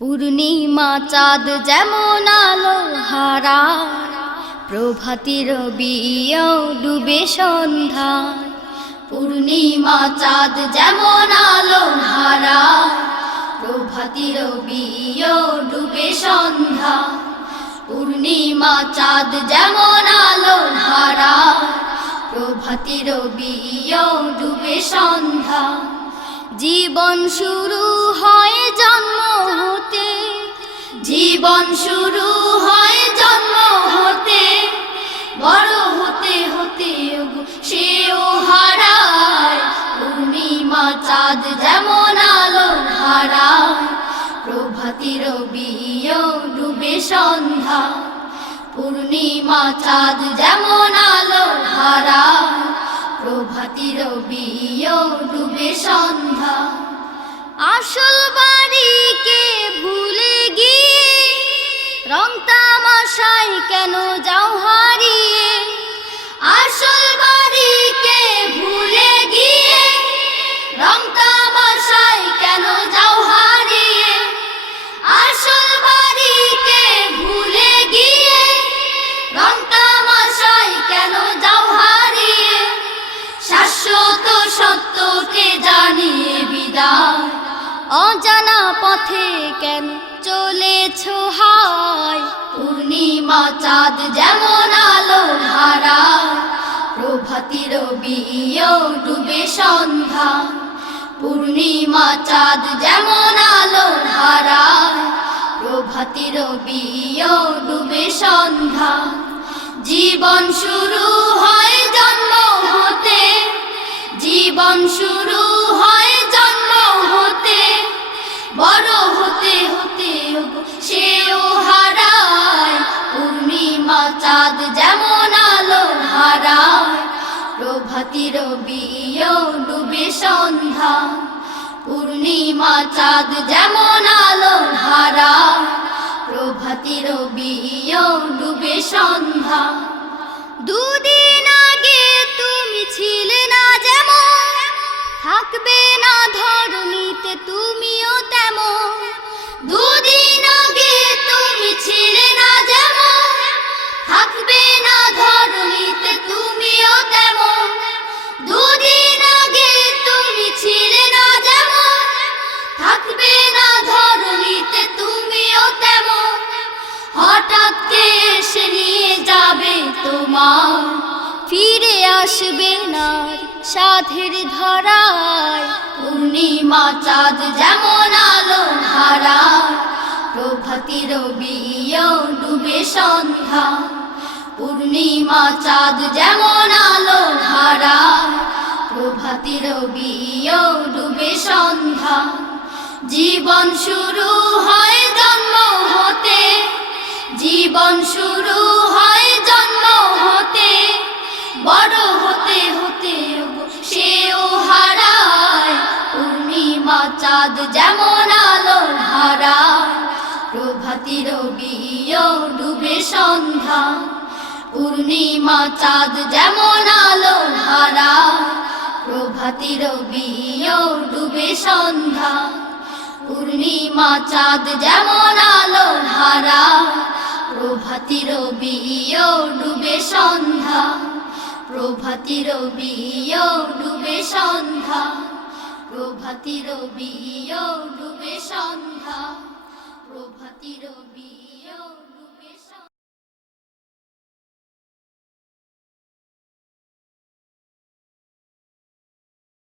পূর্ণিমা চাঁদ যেমন আলো হারা, প্রভাতীর বিয়েও ডুবে সন্ধ্যায়। পূর্ণিমা চাঁদ যেমন আলো হারা, প্রভাতীর বিয়েও ডুবে সন্ধ্যা। পূর্ণিমা চাঁদ যেমন আলো হারা, প্রভাতীর বিয়েও ডুবে সন্ধ্যা। জীবন শুরু হয় জন্ম হতে, জীবন শুরু হয় জন্ম হতে, বড় হতে হতে সেও হারায়। পূর্ণিমা চাঁদ যেমন আলো হারায়, প্রভাতীর বিয়েও ডুবে সন্ধ্যা। পূর্ণিমা চাঁদ যেমন আলো হারায়, প্রভাতীর বিয়েও ডুবে সন্ধ্যা। আসল বাড়িকে ভুলে গিয়ে রং তামাশায় কেন যাও হারিয়ে? আসল বাড়িকে ভুলে গিয়ে রং তামাশায় কেন যাও হারিয়ে? আসল বাড়িকে ভুলে গিয়ে রং তামাশায় কেন যাও হারিয়ে? শাশ্বত সত্যকে জানিয়ে বিদায়, অজানা পথে কেন চলেছ হায়? পূর্ণিমা চাঁদ যেমন আলো হারায়, প্রভাতীর বিয়েও ডুবে সন্ধ্যা। পূর্ণিমা চাঁদ যেমন আলো হারায়, প্রভাতীর বিয়েও ডুবে সন্ধ্যা। জীবন শুরু হয় জন্ম হতে, জীবন শুরু হয় জন্ম হতে, বড় হতে হতে সেও হারায়। পূর্ণিমা চাঁদ যেমন আলো হারায়, প্রভাতীর বিয়েও ডুবে সন্ধ্যা। পূর্ণিমা চাঁদ যেমন আলো হারায়, প্রভাতীর বিয়েও ডুবে সন্ধ্যা। দুদিন আগে তুমি ছিলে না যেমন, থাকবে না ধরণীতে তুমিও তেমন। দুদিন আগে তুমি ছিলে না যেমন, থাকবে না ধরণীতে তুমিও তেমন। দুদিন আগে তুমি ছিলে না যেমন, থাকবে না ধরণীতে তুমিও তেমন। হঠাৎ কে এসে নিয়ে যাবে তোমার, ফিরে আসবে না সাধের ধরায়। পূর্ণিমা চাঁদ যেমন আলো হারায়, প্রভাতীর বিয়েও ডুবে সন্ধ্যা। পূর্ণিমা চাঁদ যেমন আলো হারায়, প্রভাতীর বিয়েও ডুবে সন্ধ্যা। জীবন শুরু হয় জন্ম হতে, জীবন শুরু হয় জন্ম হতে, বড় হতে হতে সেও হারায়। পূর্ণিমা চাঁদ যেমন আলো হারায়, প্রভাতীর বিয়েও ডুবে সন্ধ্যা। পূর্ণিমা চাঁদ যেমন আলো হারায়, প্রভাতীর বিয়েও ডুবে সন্ধ্যা। পূর্ণিমা চাঁদ যেমন আলো হারায়, প্রভাতীর বিয়েও ডুবে সন্ধ্যা। প্রভাতীর বিয়েও ডুবে সন্ধ্যা, প্রভাতীর বিয়েও ডুবে সন্ধ্যা।